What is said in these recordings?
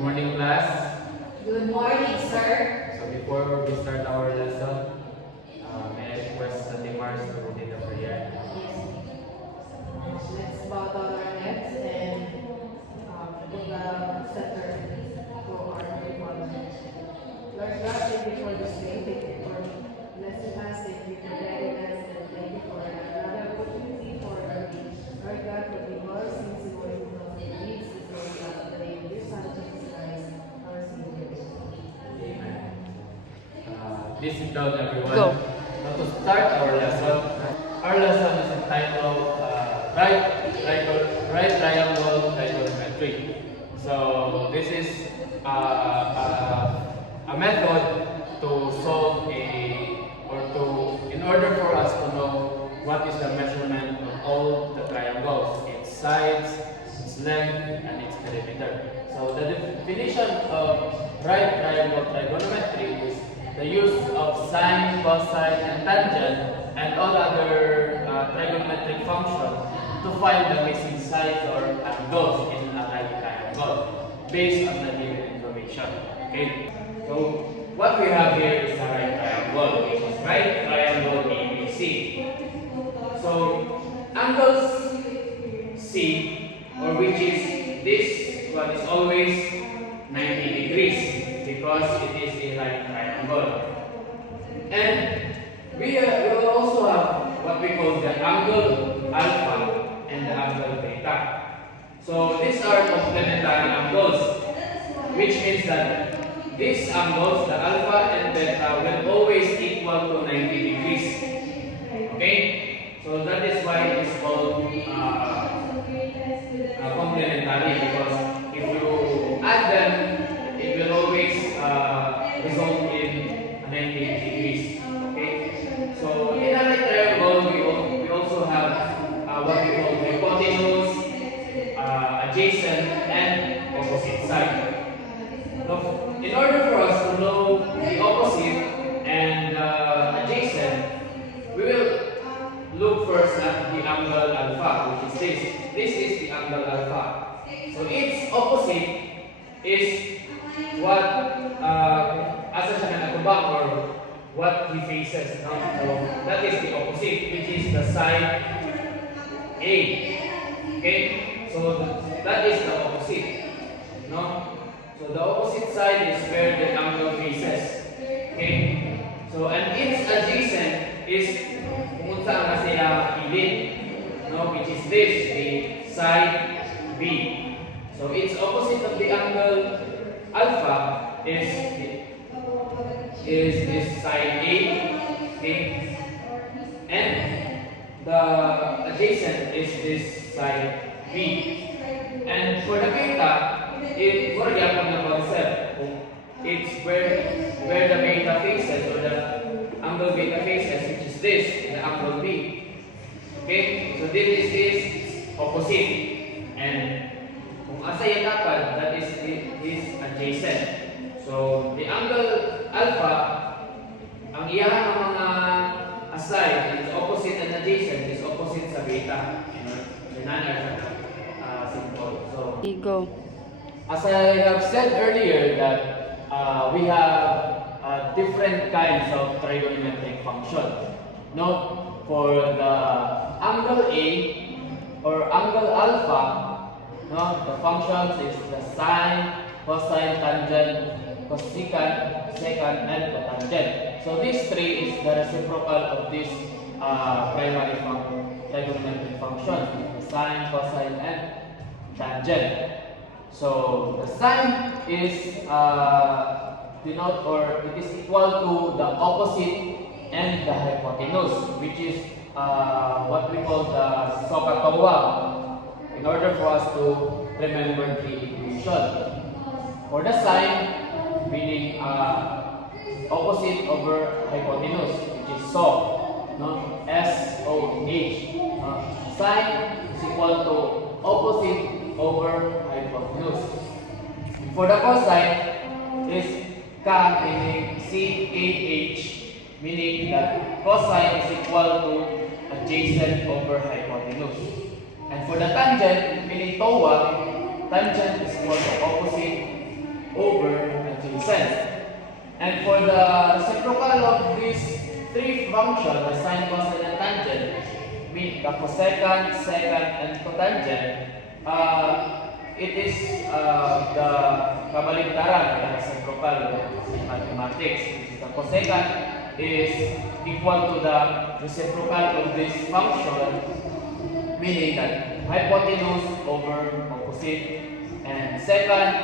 Morning class. Good morning, sir. So before we start our lesson, may I request Sunday Mars to lead the prayer? Let's bow down our heads and put the center for our Father. Lord God, thank you for this day. Thank you for blessing us. Thank you for guiding us. And thank you for another opportunity for Lord God, forgive all sins and all evil deeds. This is the name of your Son, Jesus Christ, our Savior. Amen. Please sit down, everyone. Go. Now to start our lesson is entitled Right Triangle Trigonometry. So this is a method to solve in order for us to know what is the measurement of all the triangles, its sides, its length, and its perimeter. So the definition of right triangle trigonometry is the use of sine, cosine, and tangent, and all other trigonometric functions to find the missing sides or angles in a right triangle based on the given information. Okay? So what we have here is a right triangle, which is right triangle ABC. So angles C, or which is this one, is always 90 degrees because it is a right triangle. And we will also have what we call the angle alpha and the angle beta. So these are complementary angles, which means that these angles, the alpha and beta, will always equal to 90 degrees. Okay? So that is why it is called complementary, because if you add them, it will always result in 90 degrees. Okay? So in a right triangle, we also have what we call hypotenuse, adjacent, and opposite side. Now, in order for us to know the opposite and adjacent, we will look first at the angle alpha, which is this. This is the angle alpha. So its opposite is what asa siya nakatubang, or what he faces. No? So that is the opposite, which is the side A. Okay? So that is the opposite. No? So the opposite side is where the angle faces. Okay? So and its adjacent is pumunta na siya kilid, no, which is this, the side B. So its opposite of the angle alpha is this side A, okay, and the adjacent is this side B. And for the beta, it for the concept, it's where the beta faces, or the angle beta faces, which is this, the angle B. Okay? So this is this opposite. And kung asa yung dapat, that is adjacent. So the angle alpha, ang iyahan ng mga aside is opposite and adjacent, is opposite sa beta. Simple. So Go. as I have said earlier, that we have different kinds of trigonometric function. No, for the angle A or angle alpha, no, the functions is the sine, cosine, tangent, cosecant, secant, and cotangent. So these three is the reciprocal of this primary trigonometric function: the sine, cosine, and tangent. So the sine is denote, or it is equal to the opposite and the hypotenuse, which is what we call the SOHCAHTOA, in order for us to remember the equation. For the sine, meaning opposite over hypotenuse, which is SOH, no? S-O-H. Sine is equal to opposite over hypotenuse. For the cosine is Ka, meaning C-A-H, meaning that cosine is equal to adjacent over hypotenuse. And for the tangent, meaning TOA, tangent is equal to opposite reciprocal of these three functions, the sine, cosine, and tangent, mean the cosecant, secant, and cotangent, it is the kabaligtaran, the reciprocal in mathematics, which is the cosecant is equal to the reciprocal of this function, meaning that hypotenuse over opposite, and second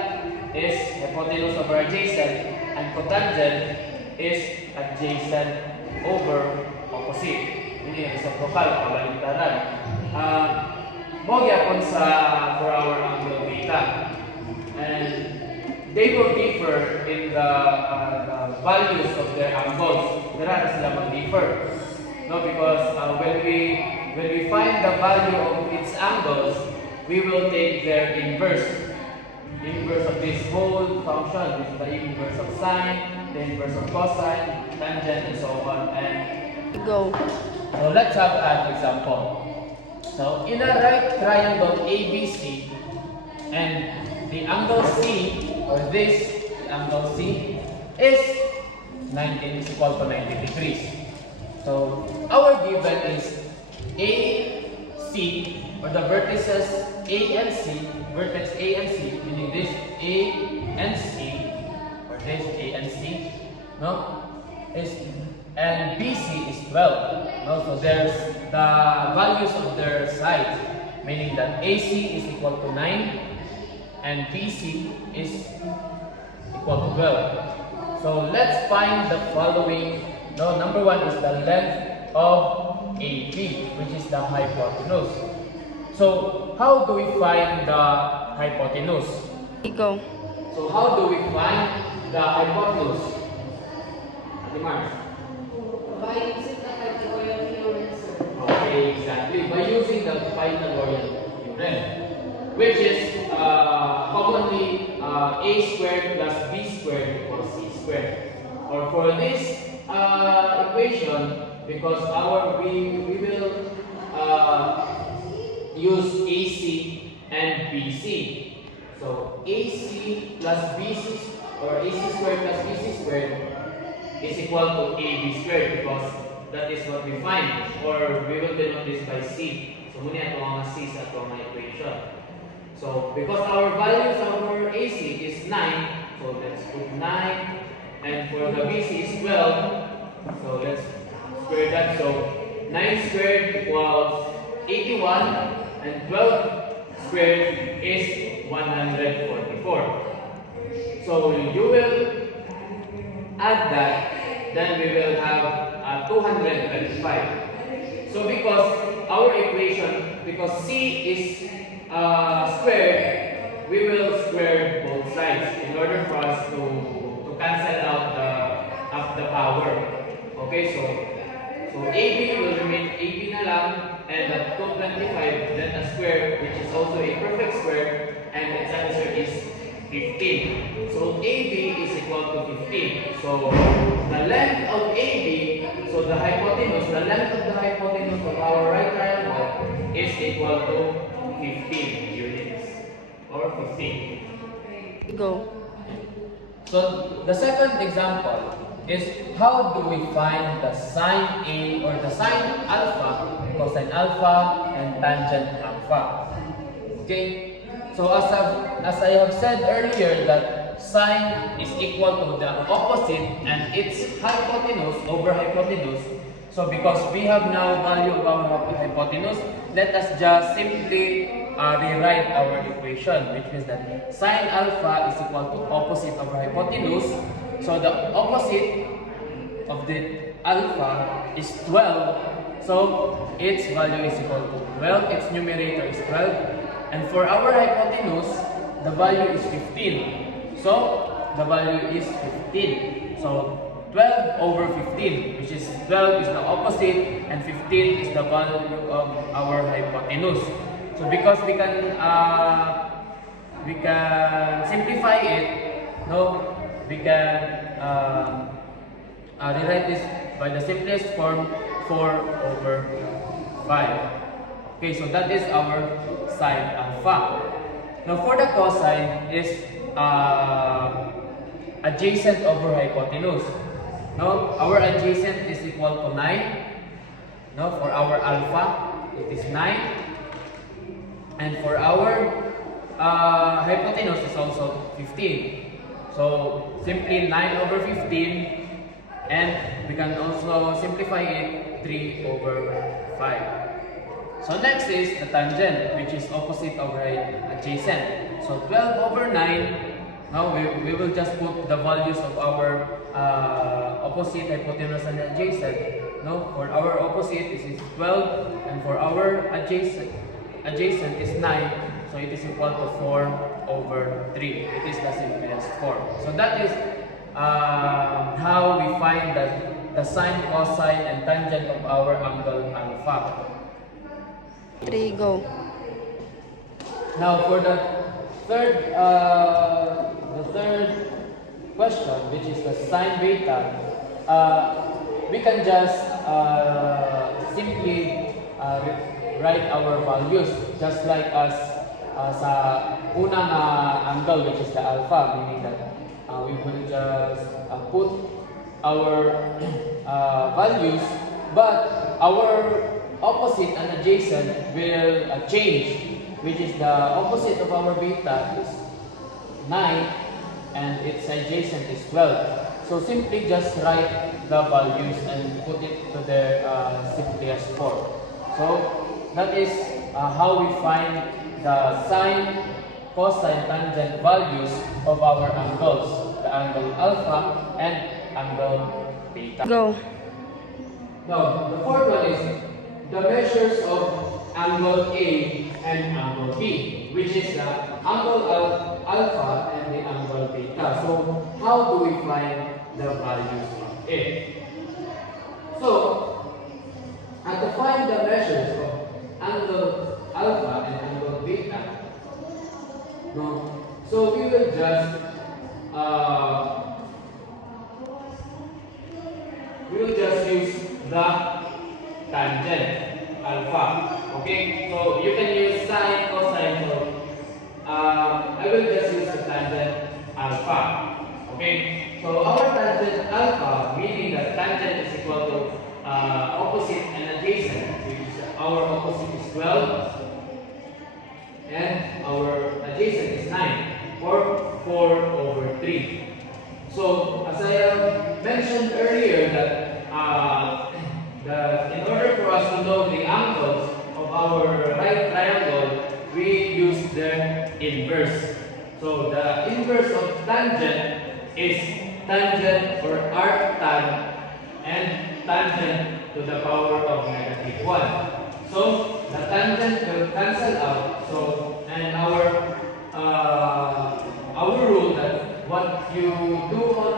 is hypotenuse over adjacent, and cotangent is adjacent over opposite, meaning reciprocal, kabaligtaran. Mo gyapon sa for our angle beta, and they will differ in the values of their angles. Dara sila mag-differ, no? Because when we find the value of its angles, we will take their inverse of this whole function. This is the inverse of sine, the inverse of cosine, tangent, and so on. And Go. so let's have an example. So in a right triangle ABC, and the angle C, or this angle C, is 19 is equal to 90 degrees. So our given is AC, or the vertices A and C, vertex A and C, meaning this A and C, or this A and C, no, is, and BC is 12. No? So there's the values of their sides, meaning that AC is equal to 9 and BC is equal to 12. So let's find the following. No, number one is the length of AB, which is the hypotenuse. So how do we find the hypotenuse? Go. So how do we find the hypotenuse? Ate Mars? By using the Pythagorean theorem, sir. Okay, exactly. By using the Pythagorean theorem, which is commonly a squared plus b squared equals c squared. Or for this equation, because we will use AC and BC. So AC plus BC, or AC squared plus BC squared, is equal to AB squared, because that is what we find, or we will denote this by C. So muna ito ang C sa ito ang equation. So because our values of our AC is 9, so let's put 9, and for the BC is 12, so let's square that. So 9 squared equals 81, and 12 squared is 144. So you will add that, then we will have 225. So because our equation, because C is squared, we will square both sides in order for us to cancel out the power. Okay, so AB will remain AB na lang, and at 225, then a square, which is also a perfect square, and its answer is 15. So AB is equal to 15. So the length of AB, so the hypotenuse, the length of the hypotenuse of our right triangle is equal to 15 units, or 15. Go. So the second example is how do we find the sine A, or the sine alpha, cosine alpha, and tangent alpha. Okay? So as I have said earlier, that sine is equal to the opposite and its hypotenuse over hypotenuse. So because we have now value of our hypotenuse, let us just simply rewrite our equation, which means that sine alpha is equal to opposite over hypotenuse. So the opposite of the alpha is 12. So its value is equal to 12. Its numerator is 12. And for our hypotenuse, the value is 15. So the value is 15. So 12 over 15, which is 12 is the opposite and 15 is the value of our hypotenuse. So because we can simplify it, no, we can rewrite this by the simplest form, 4 over 5. Okay, so that is our sine alpha. Now for the cosine is adjacent over hypotenuse. No, our adjacent is equal to 9. No, for our alpha, it is 9. And for our hypotenuse is also 15. So simply 9 over 15, and we can also simplify it 3 over 5. So next is the tangent, which is opposite over adjacent. So 12 over 9, now we will just put the values of our opposite, hypotenuse, and adjacent. No, for our opposite this is 12, and for our adjacent is 9. So it is equal to 4 over 3. It is the simplest form. So that is how we find the sine, cosine, and tangent of our angle alpha. 3, go. Now for the third question, which is the sine beta, we can just simply write our values just like as sa unang angle, which is the alpha, meaning that we will just put our values, but our opposite and adjacent will change, which is the opposite of our beta is 9 and its adjacent is 12. So simply just write the values and put it to their simplest form. So that is how we find the sine, cosine, tangent values of our angles, the angle alpha and angle beta. Go. Now, the fourth one is the measures of angle A and angle B, which is the angle alpha and the angle beta. So, how do we find the values of it? So, to find the measures of angle alpha and angle beta, no, so we will just use the tangent alpha. Okay, so you can use sine, cosine. So I will just use the tangent alpha. Okay, so our tangent alpha, meaning that tangent is equal to opposite and adjacent, which is our opposite is 12 and our adjacent is 9, or 4 over 3. So as I have mentioned earlier that in order for us to know the angles of our right triangle, we use the inverse. So the inverse of tangent is tangent or arctan and tangent to the power of -1. So the tangent will cancel out. So and our rule that what you do on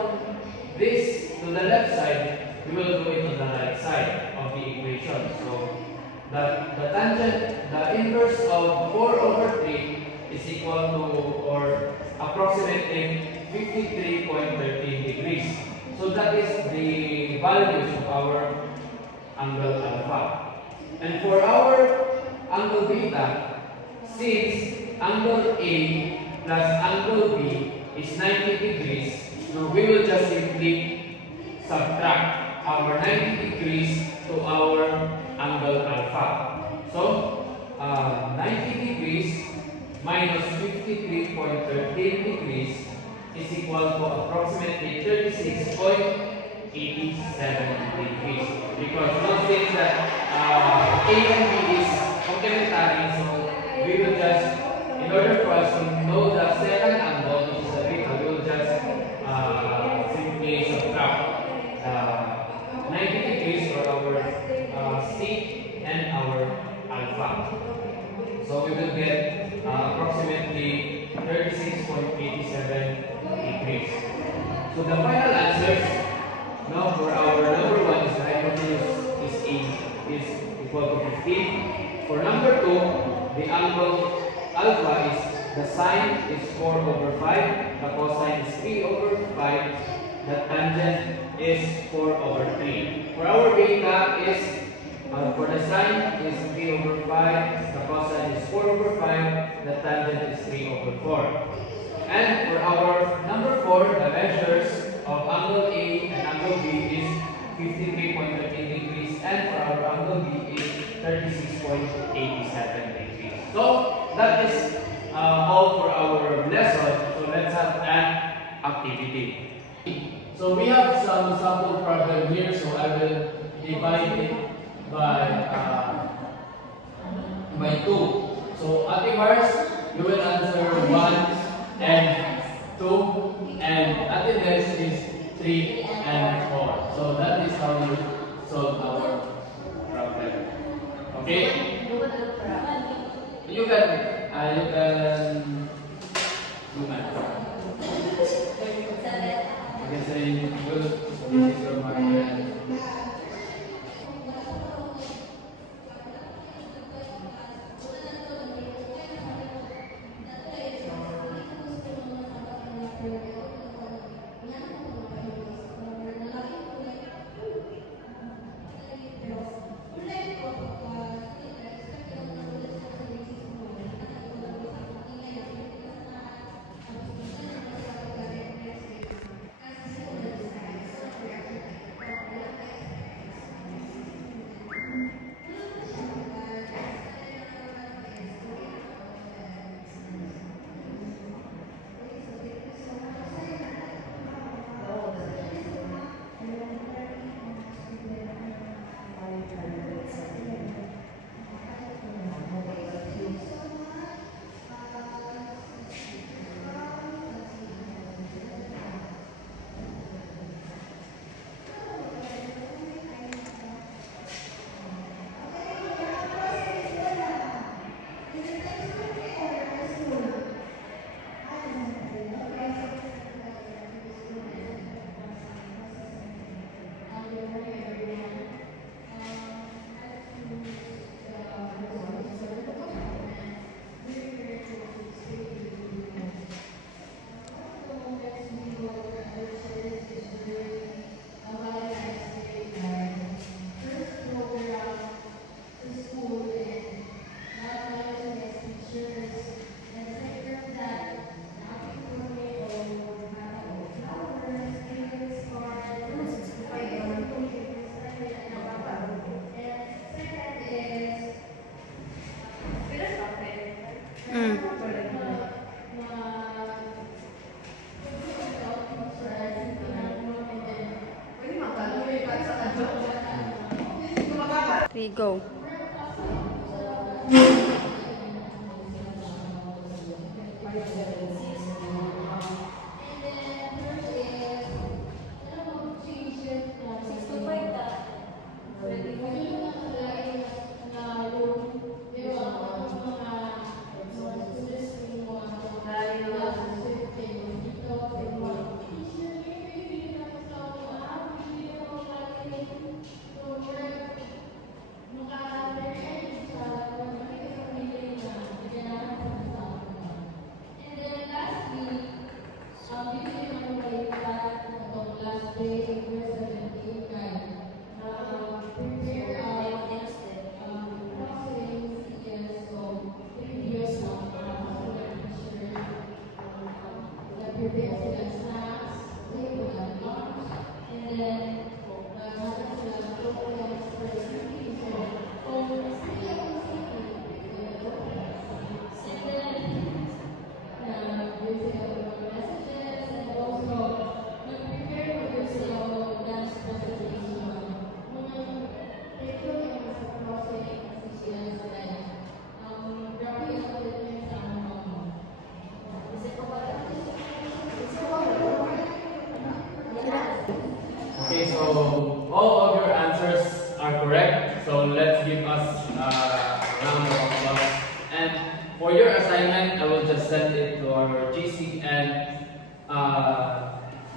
this to the left side, we will do it on the right side of the equation. So the tangent, the inverse of 4 over 3 is equal to or approximately 53.13 degrees. So that is the values of our angle alpha. And for our angle beta, since angle A plus angle B is 90 degrees, so we will just simply subtract our 90 degrees to our angle alpha. So 90 degrees minus 53.13 degrees is equal to approximately 36.87 degrees. Because now since that A and B is complementary, so we will just, in order for us to know the second angle, which is the beta, we will just simply subtract 90 degrees for our C and our alpha. So we will get approximately 36.87 degrees. So the final answers now for our number 1 is the hypotenuse is equal to 15. For number 2, the angle alpha is the sine is 4 over 5, the cosine is 3 over 5, the tangent is 4 over 3. For our beta is for the sine is 3 over 5, the cosine is 4 over 5, the tangent is 3 over 4. And for our number 4, the measures of angle A and angle B 36.87 degrees. So that is all for our lesson. So let's have an activity. So we have some sample problem here. So I will divide it by 2. So Ate Mars, you will answer 1 and 2, and Ate Des is 3 and 4. So that is how you solve our problem. Okay? You can do math. You can say good. This is your marker. Three, go. Okay, so all of your answers are correct. So let's give us a round of applause. And for your assignment, I will just send it to our GC, and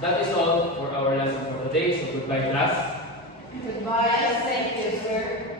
that is all for our lesson for today. So goodbye, class. Goodbye. Thank you, sir.